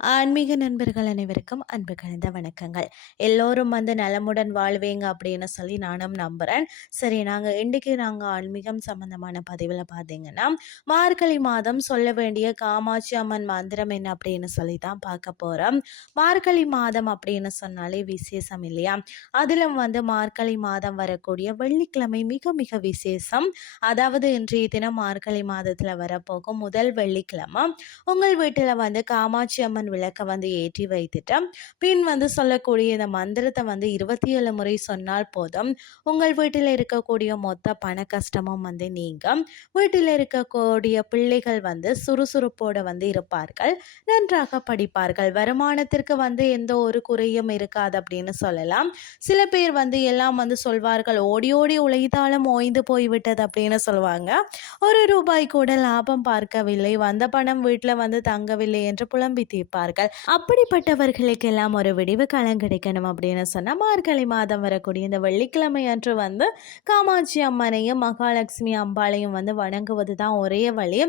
ஆன்மீக நண்பர்கள் அனைவருக்கும் அன்பு கலந்த வணக்கங்கள். எல்லோரும் வந்து நலமுடன் வாழ்வீங்க அப்படின்னு சொல்லி நானும் நம்புகிறேன் சரி நாங்கள் இன்றைக்கு நாங்கள் ஆன்மீகம் சம்மந்தமான பதிவில் பார்த்தீங்கன்னா மார்கழி மாதம் சொல்ல வேண்டிய காமாட்சி அம்மன் மந்திரம் என்ன அப்படின்னு சொல்லி தான் பார்க்க போகிறோம் மார்கழி மாதம் அப்படின்னு சொன்னாலே விசேஷம் இல்லையா? அதிலும் வந்து மார்கழி மாதம் வரக்கூடிய வெள்ளிக்கிழமை மிக மிக விசேஷம். அதாவது இன்றைய தினம் மார்கழி மாதத்தில் வரப்போகும் முதல் வெள்ளிக்கிழமை. உங்கள் வீட்டில் வந்து காமாட்சி அம்மன் விளக்கை வந்து ஏற்றி வைத்துட்டு பின் வந்து சொல்லக்கூடிய இந்த மந்திரத்தை வந்து இருபத்தி ஏழு முறை சொன்னால் போதும். உங்கள் வீட்டில் இருக்கக்கூடிய மொத்த பண கஷ்டமும் வந்து நீங்க வீட்டில் இருக்கக்கூடிய பிள்ளைகள் வந்து சுறுசுறுப்போடு வந்து இருப்பார்கள். நன்றாக படிப்பார்கள். வருமானத்திற்கு வந்து எந்த ஒரு குறையும் இருக்காது அப்படின்னு சொல்லலாம். சில பேர் வந்து எல்லாம் வந்து சொல்வார்கள் ஓடி ஓடி உழைத்தாலும் ஓய்ந்து போய்விட்டது அப்படின்னு சொல்லுவாங்க. ஒரு ரூபாய் கூட லாபம் பார்க்கவில்லை. வந்த பணம் வீட்டில் வந்து தங்கவில்லை என்று புலம்பி தீர்ப்பார் இருப்பார்கள் அப்படிப்பட்டவர்களுக்கெல்லாம் ஒரு விடிவு காலம் கிடைக்கணும் அப்படின்னு சொன்னால் மார்கழி மாதம் வரக்கூடிய இந்த வெள்ளிக்கிழமை அன்று வந்து காமாட்சி அம்மனையும் மகாலட்சுமி அம்பாளையும் வந்து வணங்குவது தான் ஒரே வழி.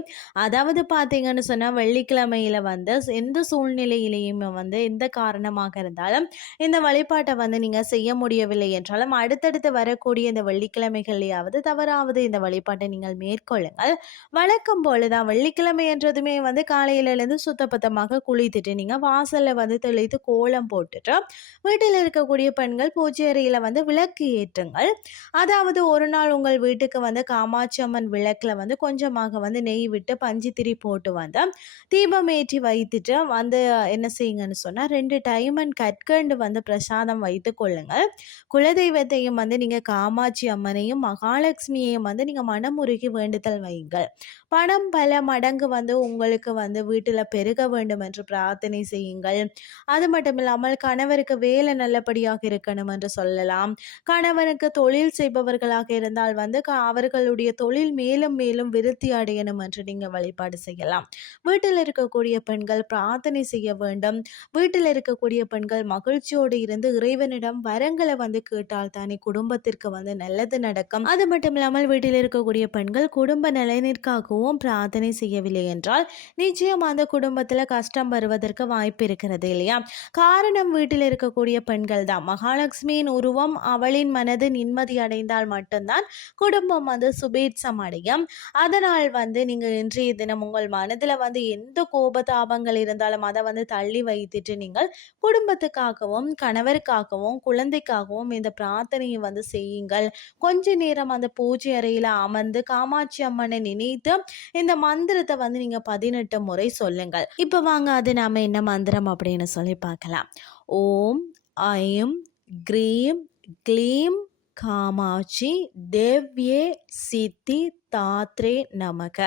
அதாவது பார்த்தீங்கன்னு சொன்னால் வெள்ளிக்கிழமையில் வந்து எந்த சூழ்நிலையிலையுமே வந்து எந்த காரணமாக இருந்தாலும் இந்த வழிபாட்டை வந்து நீங்கள் செய்ய முடியவில்லை என்றாலும் அடுத்தடுத்து வரக்கூடிய இந்த வெள்ளிக்கிழமைகளையாவது தவறாவது இந்த வழிபாட்டை நீங்கள் மேற்கொள்ளுங்கள். வழக்கம் போலதான் வெள்ளிக்கிழமை என்றதுமே வந்து காலையிலேருந்து சுத்தபத்தமாக குளித்து எடுத்துட்டு நீங்கள் வாசலில் வந்து தெளித்து கோலம் போட்டுட்டு வீட்டில் இருக்கக்கூடிய பெண்கள் பூஜை அறையில் வந்து விளக்கு ஏற்றுங்கள். அதாவது ஒரு நாள் உங்கள் வீட்டுக்கு வந்து காமாட்சி அம்மன் விளக்கில் வந்து கொஞ்சமாக வந்து நெய் விட்டு பஞ்சு திரி போட்டு வந்து தீபம் ஏற்றி வைத்துட்டு வந்து என்ன செய்யுங்கன்னு சொன்னால் ரெண்டு டைமண்ட் கற்கண்டு வந்து பிரசாதம் வைத்து கொள்ளுங்கள். குலதெய்வத்தையும் வந்து நீங்கள் காமாட்சி அம்மனையும் மகாலட்சுமியையும் வந்து நீங்கள் மனமுருகி வேண்டுதல் வையுங்கள். பணம் பல மடங்கு வந்து உங்களுக்கு வந்து வீட்டில் பெருக வேண்டும் என்று பிரார்த்தனை செய்யுங்கள். அது மட்டும் இல்லாமல் கணவருக்கு வேலை நல்லபடியாக இருக்கணும் என்று சொல்லலாம். கணவனுக்கு தொழில் செய்பவர்களாக இருந்தால் வந்து அவர்களுடைய தொழில் மேலும் மேலும் விருத்தி அடையணும் என்று நீங்கள் வழிபாடு செய்யலாம். வீட்டில் இருக்கக்கூடிய பெண்கள் பிரார்த்தனை செய்ய வேண்டும். வீட்டில் இருக்கக்கூடிய பெண்கள் மகிழ்ச்சியோடு இருந்து இறைவனிடம் வரங்களை வந்து கேட்டால் தானே குடும்பத்திற்கு வந்து நல்லது நடக்கும். அது மட்டும் இல்லாமல் வீட்டில் இருக்கக்கூடிய பெண்கள் குடும்ப நலனிற்காகவும் பிரார்த்தனை செய்யவில்லை என்றால் நிச்சயம் அந்த குடும்பத்தில் கஷ்டம் வரும். வருவதற்கு வாய்ப்பு இருக்கிறது இல்லையா? காரணம் வீட்டில் இருக்கக்கூடிய பெண்கள் தான். மகாலட்சுமியின் உருவம் அவளின் மனது நிம்மதி அடைந்தால் மட்டும்தான் குடும்பம் வந்து சுபீட்சம் அடையும். அதனால் வந்து நீங்கள் இன்றைய தினம் உங்கள் மனதில் வந்து எந்த கோபதாபங்கள் இருந்தாலும் அதை வந்து தள்ளி வைத்துட்டு நீங்கள் குடும்பத்துக்காகவும் கணவருக்காகவும் குழந்தைக்காகவும் இந்த பிரார்த்தனையை வந்து செய்யுங்கள். கொஞ்ச நேரம் அந்த பூஜை அறையில் அமர்ந்து காமாட்சி அம்மனை நினைத்து இந்த மந்திரத்தை வந்து நீங்கள் பதினெட்டு முறை சொல்லுங்கள். இப்போ வாங்க அது நாம் என்ன மந்திரம் அப்படின்னு சொல்லி பார்க்கலாம். ஓம் ஐம் க்ரீம் க்ளீம் காமாட்சி தேவ்யே சித்தி தாத்ரே நமக.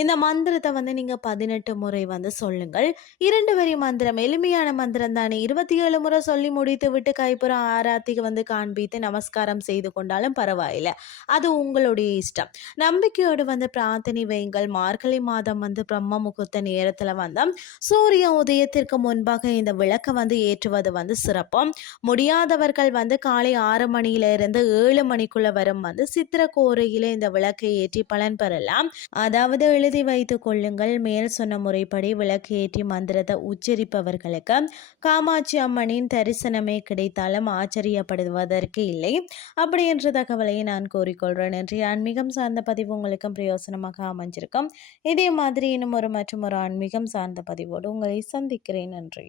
இந்த மந்திரத்தை வந்து நீங்கள் பதினெட்டு முறை வந்து சொல்லுங்கள். இரண்டு வரி மந்திரம் எளிமையான மந்திரம் தானே. இருபத்தி ஏழு முறை சொல்லி முடித்து விட்டு கைப்புறம் ஆராத்திக்கு வந்து காண்பித்து நமஸ்காரம் செய்து கொண்டாலும் பரவாயில்லை. அது உங்களுடைய இஷ்டம். நம்பிக்கையோடு வந்து பிரார்த்தனை வையுங்கள். மார்கழி மாதம் வந்து பிரம்ம முகூர்த்த நேரத்தில் வந்து சூரிய உதயத்திற்கு முன்பாக இந்த விளக்கை வந்து ஏற்றுவது வந்து சிறப்பம். முடியாதவர்கள் வந்து காலை ஆறு மணியிலிருந்து ஏழு மணிக்குள்ள வரும் வந்து சித்திர கோரையில் இந்த விளக்கை ஏற்றி ஏற்றி பலன் பெறலாம். அதாவது எழுதி வைத்துக் கொள்ளுங்கள். மேல் சொன்ன முறைப்படி விளக்கு ஏற்றி மந்திரத்தை உச்சரிப்பவர்களுக்கு காமாட்சி அம்மனின் தரிசனமே கிடைத்தாலும் ஆச்சரியப்படுவதற்கு இல்லை. அப்படி என்ற தகவலை நான் கூறிக்கொள்கிறேன் என்று ஆன்மீகம் சார்ந்த பதிவு உங்களுக்கும் பிரயோசனமாக அமைஞ்சிருக்கும். இதே மாதிரி இன்னும் ஒரு மற்றும் ஒரு ஆன்மீகம் சார்ந்த பதிவோடு உங்களை சந்திக்கிறேன். நன்றி.